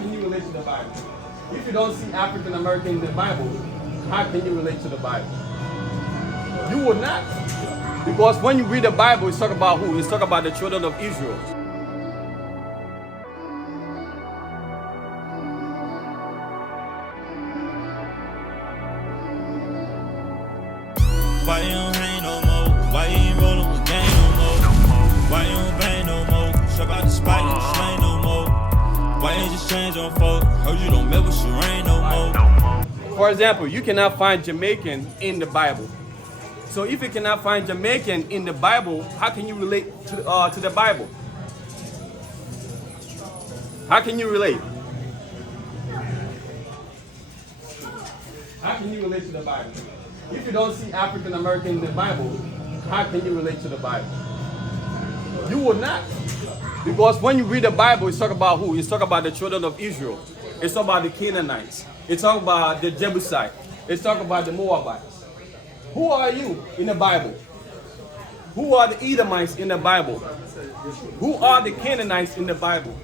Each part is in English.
can you relate to the Bible? If you don't see African American in the Bible, how can you relate to the Bible? You would not. Because when you read the Bible, it's talking about who? It's talking about the children of Israel. Why you don't hang no more? Why you ain't rollin' with gang no more? Why you don't bang no more? Strap out the spike and slang no more. Why you just change on folk? Heard you don't mess with Shireen no more. For example, you cannot find Jamaican in the Bible. So if you cannot find Jamaican in the Bible, how can you relate to the Bible? How can you relate? How can you relate to the Bible? If you don't see African American in the Bible, how can you relate to the Bible? You would not. Because when you read the Bible, it's talking about who? It's talking about the children of Israel. It's talking about the Canaanites. It's talking about the Jebusites. It's talking about the Moabites. Who are you in the Bible? Who are the Edomites in the Bible? Who are the Canaanites in the Bible?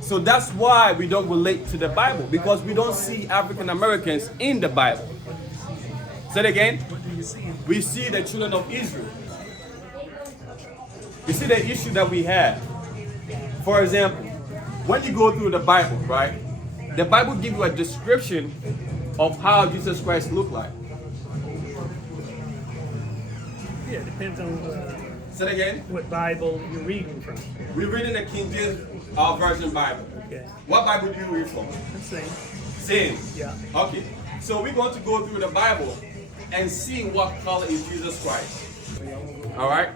So that's why we don't relate to the Bible, because we don't see African Americans in the Bible. Say it again. We see the children of Israel. You see the issue that we have. For example, when you go through the Bible, right? The Bible gives you a description of how Jesus Christ looked like. Yeah, it depends on Say it again. what Bible you're reading from. We're reading the King James Version Bible. Okay. What Bible do you read from? The same. Same. Yeah. Okay. So we're going to go through the Bible and see what color is Jesus Christ. All right.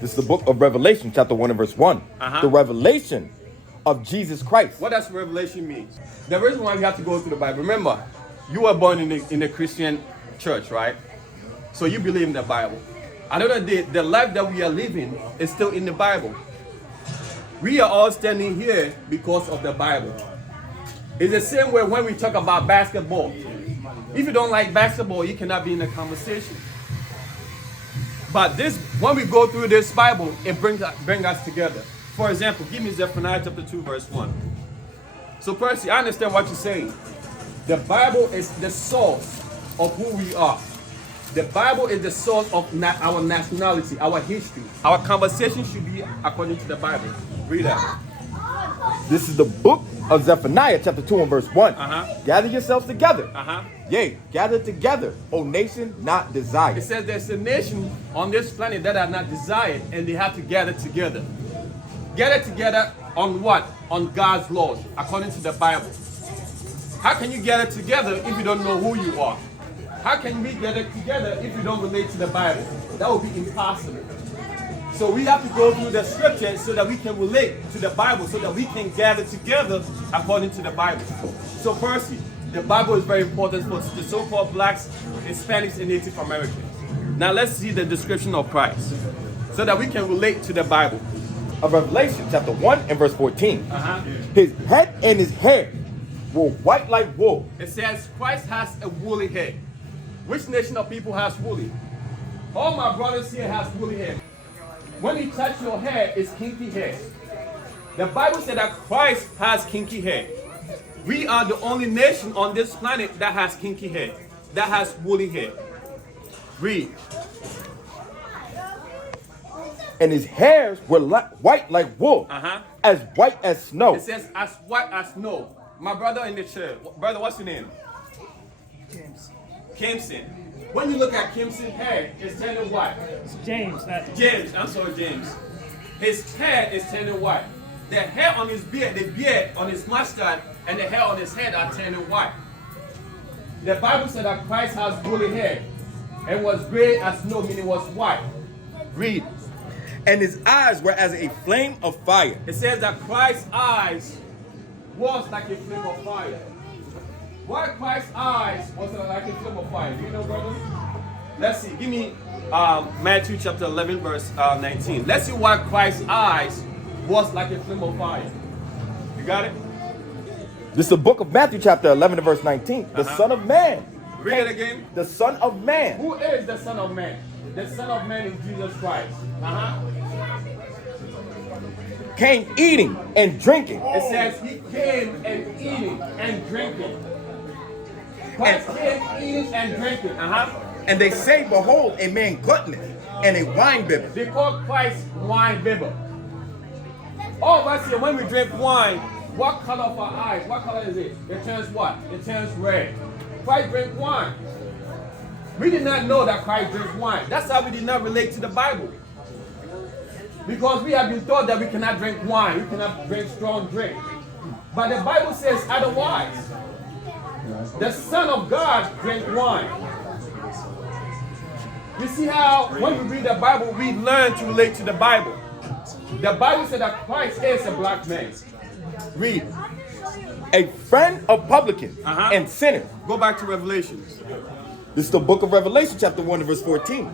This is the book of Revelation, chapter 1 and verse 1. The revelation of Jesus Christ. What does revelation mean? The reason why we have to go through the Bible. Remember, you were born in the Christian church, right? So you believe in the Bible. Another day, the life that we are living is still in the Bible. We are all standing here because of the Bible. It's the same way when we talk about basketball. If you don't like basketball, you cannot be in the conversation. But this, when we go through this Bible, it brings us together. For example, give me Zephaniah chapter 2, verse 1. So Percy, I understand what you're saying. The Bible is the source of who we are. The Bible is the source of our nationality, our history. Our conversation should be according to the Bible. Read that. This is the book of Zephaniah, chapter 2 and verse 1. Gather yourselves together. Yea, gather together, O nation not desired. It says there's a nation on this planet that are not desired, and they have to gather together. Gather together on what? On God's laws, according to the Bible. How can you gather together if you don't know who you are? How can we gather together if you don't relate to the Bible? That would be impossible. So we have to go through the scriptures so that we can relate to the Bible, so that we can gather together according to the Bible. So Percy, the Bible is very important for the so-called blacks, Hispanics, and Native Americans. Now let's see the description of Christ so that we can relate to the Bible. Of Revelation, chapter 1 and verse 14. His head and his hair were white like wool. It says Christ has a woolly head. Which nation of people has woolly? All my brothers here has woolly hair. When you touch your hair, it's kinky hair. The Bible said that Christ has kinky hair. We are the only nation on this planet that has kinky hair, that has woolly hair. Read. And his hairs were white like wool, as white as snow. It says as white as snow. My brother in the chair. Brother, what's your name? James. Kimson. When you look at Kimson's hair, it's turning white. It's James, not James, I'm sorry, James. His hair is turning white. The hair on his beard, the beard on his mustache, and the hair on his head are turning white. The Bible said that Christ has woolly hair and was gray as snow, meaning was white. Read. And his eyes were as a flame of fire. It says that Christ's eyes was like a flame of fire. Why Christ's eyes was like a flame of fire? Do you know, brother? Let's see. Give me Matthew chapter 11, verse 19. Let's see why Christ's eyes was like a flame of fire. You got it? This is the book of Matthew, chapter 11 and verse 19. The Son of Man. Read it again. The Son of Man. Who is the Son of Man? The Son of Man is Jesus Christ. came eating and drinking. It says he came and eating and drinking. Christ came eating and drinking. And they say, behold, a man gluttonous and a wine bibber. They call Christ wine bibber. All of us here, when we drink wine, what color of our eyes? What color is it? It turns what? It turns red. Christ drank wine. We did not know that Christ drank wine. That's how we did not relate to the Bible. Because we have been taught that we cannot drink wine, we cannot drink strong drink. But the Bible says otherwise. The Son of God drank wine. You see how when we read the Bible, we learn to relate to the Bible. The Bible said that Christ is a black man. Read. A friend of publicans and sinners. Go back to Revelations. This is the book of Revelation, chapter 1, verse 14.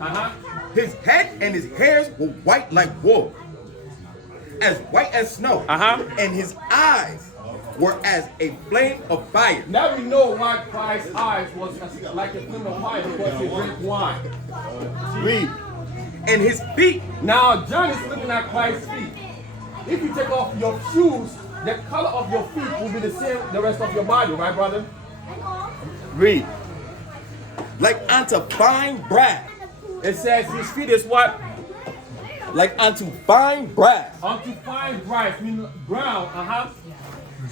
His head and his hairs were white like wool, as white as snow, and his eyes were as a flame of fire. Now we know why Christ's eyes was like a flame of fire, because he drank wine. Read. And his feet. Now John is looking at Christ's feet. If you take off your shoes, the color of your feet will be the same the rest of your body, right, brother? Read. Like unto fine brass. It says his feet is what? Like unto fine brass. Unto fine brass, meaning brown,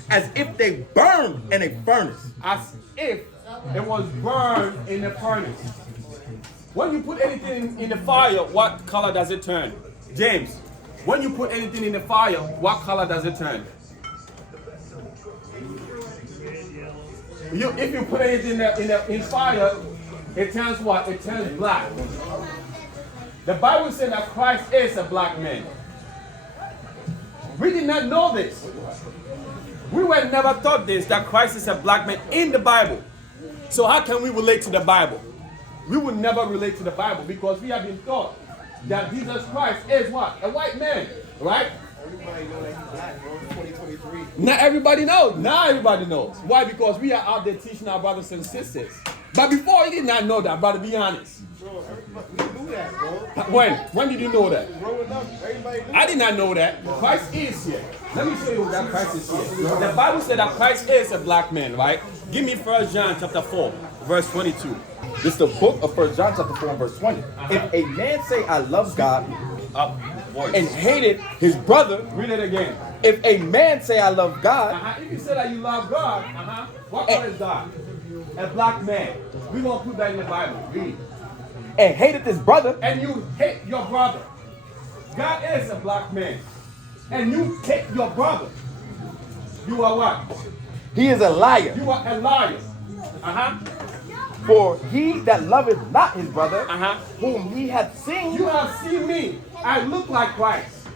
As if they burned in a furnace. As if it was burned in a furnace. When you put anything in the fire, what color does it turn? James, when you put anything in the fire, what color does it turn? If you put anything in fire, it turns what? It turns black. The Bible says that Christ is a black man. We did not know this. We were never taught this, that Christ is a black man in the Bible. So how can we relate to the Bible? We would never relate to the Bible because we have been taught that Jesus Christ is what? A white man, right? Everybody know that he's black, bro. 2023. Not everybody knows. Now everybody knows. Why? Because we are out there teaching our brothers and sisters. But before, you did not know that, brother, be honest. Bro, everybody, we knew that, bro. When? When did you know that? Growing up, everybody knew I did not know that. Christ is here. Let me show you that Christ is here. The Bible said that Christ is a black man, right? Give me 1 John chapter 4, verse 22. This is the book of 1 John chapter 4 and verse 20. If a man say, I love God, and hated his brother, Read it again. if a man say, I love God, If you say that you love God, what color is God? A black man. We're going to put that in the Bible. Read. and hated his brother, And you hate your brother. God is a black man. And you hate your brother. You are what? he is a liar. You are a liar. For he that loveth not his brother, Uh-huh. whom he hath seen, You have seen me. I look like Christ.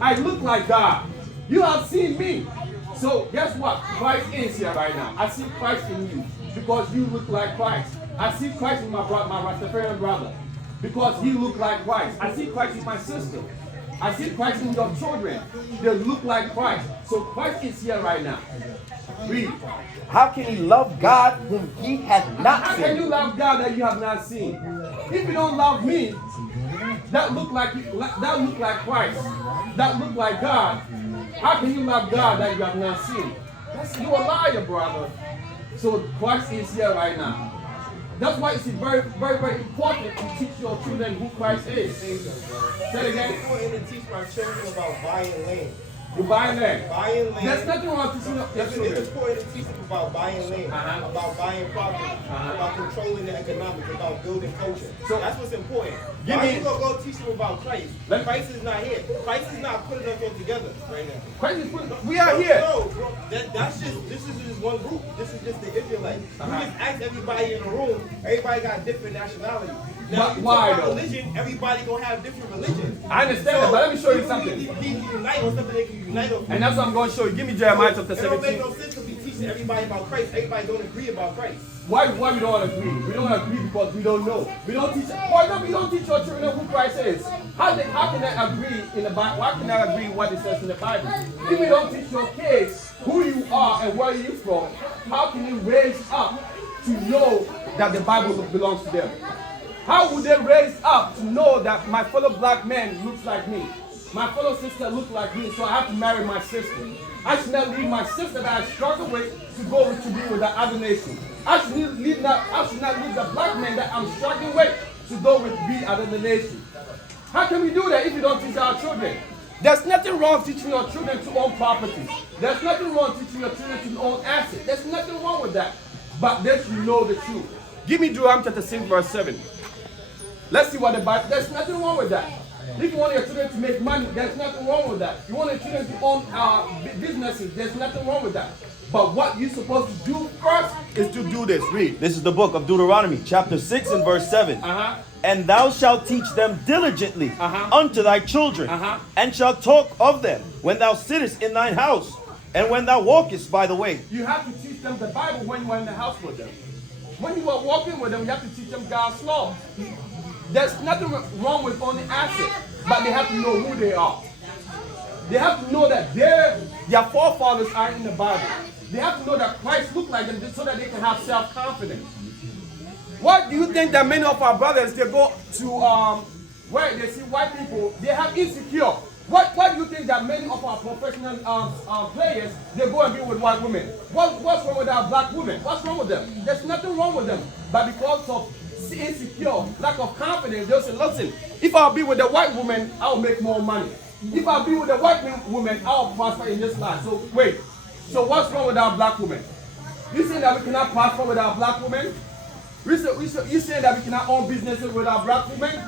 I look like God. You have seen me. So guess what? Christ is here right now. I see Christ in you because you look like Christ. I see Christ in my Rastafarian brother because he look like Christ. I see Christ in my sister. I see Christ in your children. They look like Christ. So Christ is here right now. Read. how can he love God whom he hath not How can you seen? love God that you have not seen? If you don't love me, that look like Christ, that look like God. How can you love God that you have not seen? You're a liar, brother. So Christ is here right now. That's why it's very, very, very important to teach your children who Christ is. Say it again. It's important to teach my children about buying land. You buy land. Buying land. There's nothing wrong with teaching your It's children. important to teach them about buying land, Uh-huh. about buying property, about controlling the economics, about building culture. So- That's what's important. Give Why me- you gonna go teach them about Christ? Let- Christ is not here. Christ is not putting us all together right now. Christ is we are here. No, bro, this is just one group. This is just the Israelites. You just ask everybody in the room. Everybody got different nationalities. Now, But you why, talk about though? religion. Everybody gonna have different religions. I understand that, but let me show you people something. Need to unite on something they can unite on. And that's what I'm going to show you. Give me Jeremiah chapter It don't make 17. no sense to be teaching everybody about Christ. Everybody don't agree about Christ. Why we don't agree? We don't agree because we don't know. We don't teach. Why not? We don't teach your children who Christ is. How can I agree in the Bible? Why can I agree what it says in the Bible? If we don't teach your kids who you are and where you're from, how can you raise up to know that the Bible belongs to them? How would they raise up to know that my fellow black man looks like me? my fellow sister look like me, so I have to marry my sister. I should not leave my sister that I struggle with to go to be with the other nation. I should not leave the black man that I'm struggling with to go with be other nation. How can we do that if we don't teach our children? There's nothing wrong teaching your children to own property. There's nothing wrong teaching your children to own assets. There's nothing wrong with that. But they should know the truth. Give me Deuteronomy chapter 6 verse 7. Let's see what the Bible, there's nothing wrong with that. If you want your children to make money, there's nothing wrong with that. You want your children to own businesses, there's nothing wrong with that. But what you're supposed to do first is to do this. Read. This is the book of Deuteronomy, chapter 6 and verse 7. And thou shalt teach them diligently unto thy children, and shalt talk of them when thou sittest in thine house, and when thou walkest by the way. You have to teach them the Bible when you are in the house with them. When you are walking with them, you have to teach them God's law. There's nothing wrong with owning assets, but they have to know who they are. They have to know that their forefathers are in the Bible. They have to know that Christ looked like them so that they can have self-confidence. What do you think that many of our brothers, they go to where they see white people, they have insecure? What do you think that many of our professional players, they go and be with white women? What's wrong with our black women? What's wrong with them? There's nothing wrong with them. But because of insecure, lack of confidence, they'll say, listen, if I'll be with a white woman, I'll make more money. If I'll be with a white woman, I'll prosper in this life. So wait, so what's wrong with our black women? You saying that we cannot prosper with our black women? You saying that we cannot own businesses with our black women?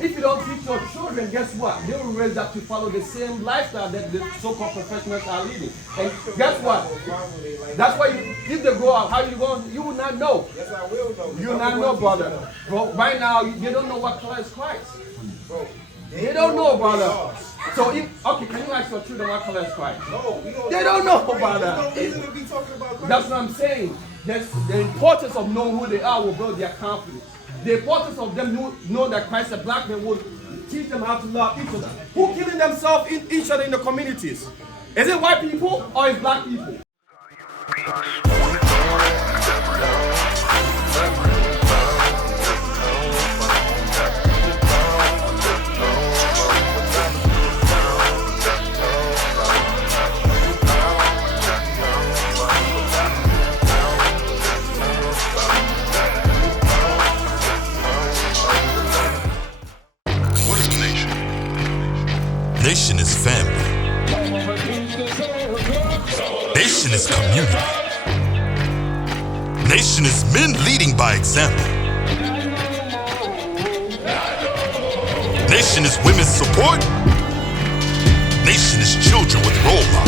If you don't teach your children, guess what? They will raise up to follow the same lifestyle that the so-called professionals are leading. And guess what? That's why if they grow up, how you going? You will not know. Yes, I will know. You will not know, brother. Bro, right now, they don't know what color is Christ. Bro, they don't know, brother. So okay, can you ask your children what color is Christ? No, we don't. They don't know, brother. There's no reason to be talking about Christ. That's what I'm saying. The importance of knowing who they are will build their confidence. The importance of them know that Christ, a black man, will teach them how to love each other. Who killing themselves in each other in the communities? Is it white people or is black people? Nation is family. Nation is community. Nation is men leading by example. Nation is women's support. Nation is children with role models.